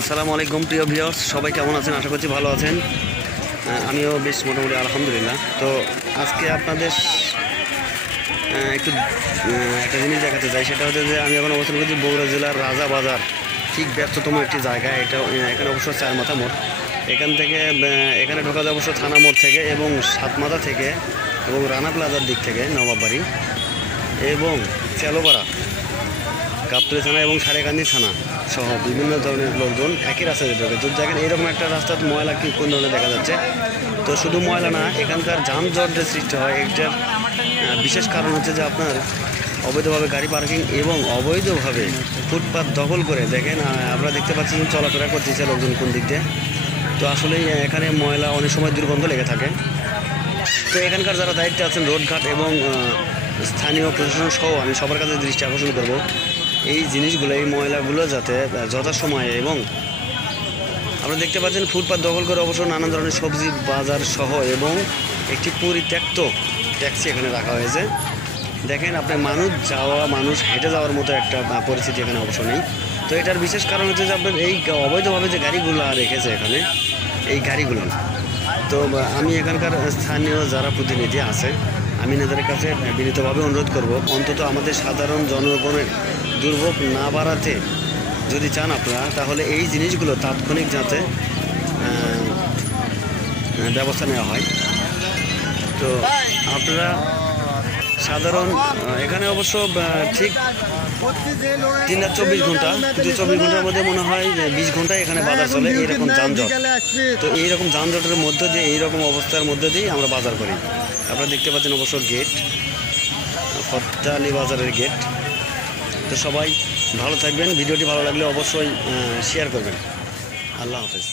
আসসালামু আলাইকুম প্রিয় ভিউয়ার্স, সবাই কেমন আছেন? আশা করছি ভালো আছেন। আমিও বেশ মোটামুটি আলহামদুলিল্লাহ। তো আজকে আপনাদের একটু একটা জিনিস দেখাতে চাই, সেটা হচ্ছে যে আমি এখন অবস্থান করছি বগুড়া জেলার রাজা বাজার, ঠিক ব্যস্ততম একটি জায়গা। এখানে অবশ্য চার মাথা মোড়। এখান থেকে এখানে ঢোকা যায় অবশ্য থানা মোড় থেকে এবং সাতমাথা থেকে এবং রানা প্লাজার দিক থেকে নবাববাড়ি এবং চেলোপাড়া, গাবতলী থানা এবং সারেকান্দি থানা সহ বিভিন্ন ধরনের লোকজন একই রাস্তায় ঢোকে। যদি দেখেন এইরকম একটা রাস্তা, ময়লা কি কোন ধরনের দেখা যাচ্ছে। তো শুধু ময়লা না, এখানকার যানজটের সৃষ্টি হয়। এটার বিশেষ কারণ হচ্ছে যে আপনার অবৈধভাবে গাড়ি পার্কিং এবং অবৈধভাবে ফুটপাত দখল করে। দেখেন আমরা দেখতে পাচ্ছি যে চলাফেরা করতেছে লোকজন কোন দিক দিয়ে। তো আসলে এখানে ময়লা অনেক সময় দুর্গন্ধ লেগে থাকে। তো এখানকার যারা দায়িত্বে আছেন রোডঘাট এবং স্থানীয় প্রশাসন সহ আমি সবার কাছে দৃষ্টি আকর্ষণ করব, এই জিনিসগুলো, এই ময়লাগুলো যাতে যথাসময়ে, এবং আপনারা দেখতে পাচ্ছেন ফুটপাত দখল করে অবশ্য নানান ধরনের সবজি বাজার সহ এবং একটি পরিত্যক্ত ট্যাক্সি এখানে রাখা হয়েছে। দেখেন আপনি মানুষ হেঁটে যাওয়ার মতো একটা পরিস্থিতি এখানে অবশ্য নেই। তো এটার বিশেষ কারণ হচ্ছে যে আপনার এই অবৈধভাবে যে গাড়িগুলো রেখেছে এখানে, এই গাড়িগুলো। তো আমি এখানকার স্থানীয় যারা প্রতিনিধি আছে, আমি এনাদের কাছে বিনীতভাবে অনুরোধ করব, অন্তত আমাদের সাধারণ জনগণের দুর্ভোগ না বাড়াতে যদি চান আপনারা, তাহলে এই জিনিসগুলো তাৎক্ষণিক যাতে ব্যবস্থা নেওয়া হয়। তো আপনারা সাধারণ এখানে অবশ্য ঠিক 3-24 ঘন্টা, কিন্তু 24 ঘন্টার মধ্যে মনে হয় যে 20 ঘন্টায় এখানে বাজার চলে। এইরকম যানজট। তো এইরকম যানজটের মধ্যে দিয়ে, এইরকম অবস্থার মধ্যে দিয়েই আমরা বাজার করি। আপনারা দেখতে পাচ্ছেন অবশ্য গেট, ফত্তালি বাজারের গেট। তো সবাই ভালো থাকবেন। ভিডিওটি ভালো লাগলে অবশ্যই শেয়ার করবেন। আল্লাহ হাফেজ।